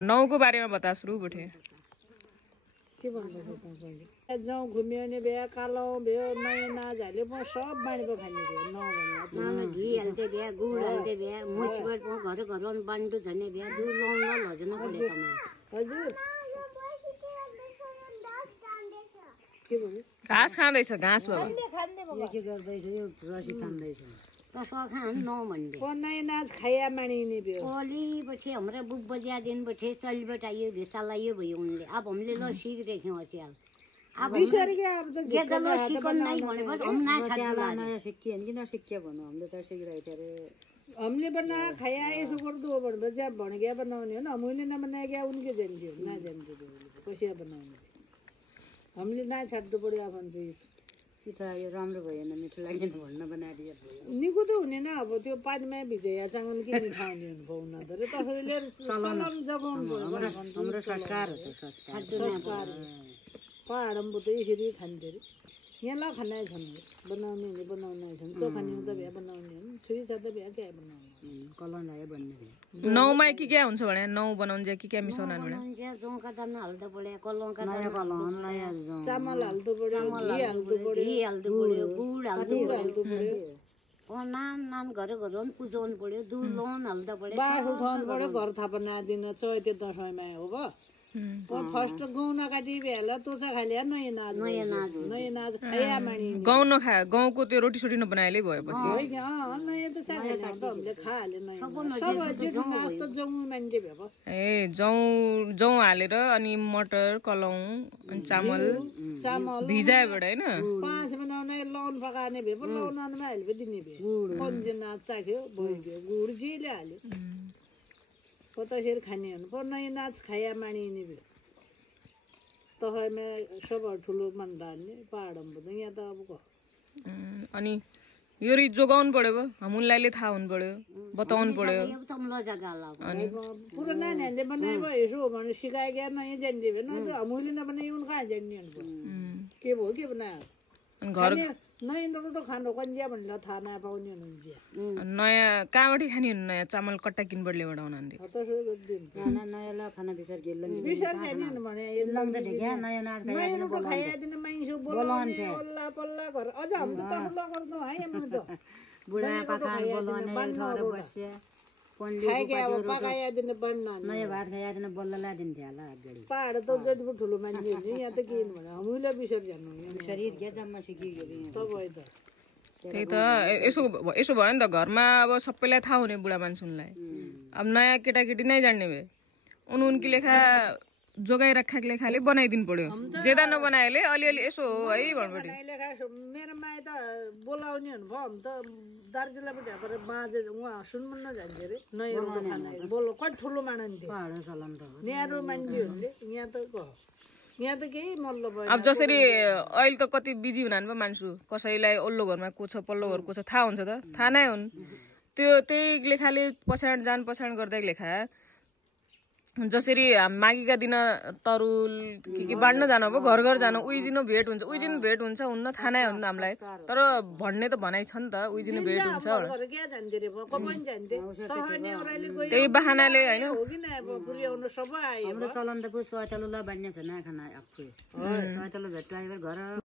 नौको बारेमा बता सुरु उठे के भन्नु जाउँ घुम्यो भने भ्या कालो भयो नयाँ नाजहरूले म सब बाँडेको खाने भयो मामा घी हाल्दै भ्या गुड हाल्दै भ्या मुसबाट घर घर बान्डु झर्ने भ्या दुध लौन लजन परे तमा हजुर के भन्नु घाँस खाँदैछ घाँस बाबा के गर्दैछ यो रसी खाँदैछ तसो खान न भन्दै नयाँ नाच खाया मानिने भयो ओली पछि हमरा बुक बजिया दिन पछि चलबट आयो भेसाला यो भयो उनले अब हामीले ल सीख देख्यौ असियाल अब बिसरी के अब त के गलो सिकन नै भनेपछि हम ना छाड्ला नयाँ सिक्कियो नि किन सिक्कियो भन्नु हामीले त सिकिरहेको रे हमले बना खाया यसो गर्दो भन्दा ज्या भण गया बनाउने हो न मैले न बनाया गया उनके जान्थ्यो ना जान्थ्यो कसैया बनाउने हामीले ना छाड्दो पर्यो भन्छ कि त यो राम्रो भएन मिठो लागेन भन्न बनाइदियो निको त हुने न अब त्यो पानीमा भिजाया चामल के मिठा हुने पाउन तर त्यसैले चलन जगाउनु पर्यो हाम्रो संस्कार हो त्यो संस्कार पहाडमा त यसरी खान्थ्यो अरे यहाँ ल खाना छन् बनाउने छन् चोखानी त भ्या बनाउने छुरी छ त भ्या क्या बनाउने कलन आयो भन्ने नौमा के हुन्छ भने नौ बनाउन्छ के मिसाउन भने जौका दाना हाल्दा पड्यो कलौका नयाँ कलन नयाँ जौँ चामल हाल्दो पर्यो घी हाल्दो पर्यो घी हाल्दो पड्यो गुड हाल्दो पड्यो नान घर घर पुजाउनु पड्यो दुध लौन हाल्दा पड्यो बाखु खुवाउनु पर्यो घर थापना दिन चैते दसैँमा हो ग फर्स्ट गहुँ नकाटी भ्याला तोचा खालिया नयाँ नाच खाया मानी गहुँ नखा गहुँको त्यो रोटी सोटी नबनाएलै भएपछि नयाँ त चाख्या त हामीले खाहाले नयाँ नाच त जौँ मान्छे भ्या ए जौँ हालेर अनि मटर कलौं अनि चामल भिजाएबाट हैन 5 बनाउने लौन पकाउने भए पनि लौनमा हालेर दिने भए पन्जे नाच चाख्यो भइगयो गुड जिले हाल्यो त्यसरी खाने हो नयाँ नाच खाया मानिने भयो तहमा सब ठुलो मान्दाने पहाडमा त यहाँ त अब अनि यो रि जोगाउनु पर्यो हामीलाई थाहा हुनु पर्यो बताउनु पर्यो अनि पुरो नानीहरूले बनाएको यसो भने सिकाए गएर नयाँ जान्ने भए न हामीले नबनाइ उन कहाँ जान्ने के भयो के बनायो घर नयाँ रोटो खानु कन्जिया भनेर थाहा नपाउने हुनुहुन्छ नयाँ कहाँबाट खाने नयाँ चामल कट्टा किनबाट ल्याएर आउनान्थे खाना नयाँ खाना बिचार गेल बिचार खाने भने नयाँ नाच नयाँ रोटो खाइदिन मान्छे बोलाउने पल्ला पल्ला घर अझ हाम्रो त लगाउँदै है हाम्रो त बुढा पाखा बोलाउने ठहर बस्या नयाँ भात खाइदिन बल्ल ल्याइदिन्थ्यो होला अगाडि पहाड त जति पनि ठुलो मान्छे हुन्छ यहाँ त के भने हामीले बिसर जानु शरीर क्या जम्मा सिकियो तपाईँ त त्यही त यसो भयो नि त घरमा अब सबैलाई थाहा हुने बुढा मान्छेलाई अब नयाँ केटाकेटी नै जान्ने भए उनकी लेखा जोगाइ राखेको लेखाले बनाइदिनु पर्यो जेदा नबनाएले अलिअलि यसो हो है भन्नुपट्टि मेरो माया त बोलाउने हुनु भयो हामी त दार्जिलिङबाट भएर बाँझे उहाँ सुनमुन्न जान्थ्यो अरे नयाँ खाना बोलो कति ठुलो मान्थ्यो न्यारो मान्छेहरूले यहाँ त यहाँ त केही मल्ल भयो अब जसरी अहिले त कति बिजी हुनान् पो मान्छे कसैलाई ओल्लो घरमा को छ पल्लो घर को छ थाहा हुन्छ त थाहा नै हुन् त्यो त्यही लेखाले पछाड गर्दै लेखा जसरी माघीका दिन तरुल के बाँड्न जानु अब घर घर जानु उइजिनो भेट हुन्छ हुन्न थाहा नै हुन्न हामीलाई तर भन्ने त भनाइ छ नि त उइजिनो भेट हुन्छ त्यही बहानाले हैन हाम्रो चलन त पुष्प चलो ल बाँड्ने छ ना खाना आफै चलो भेट्यो घर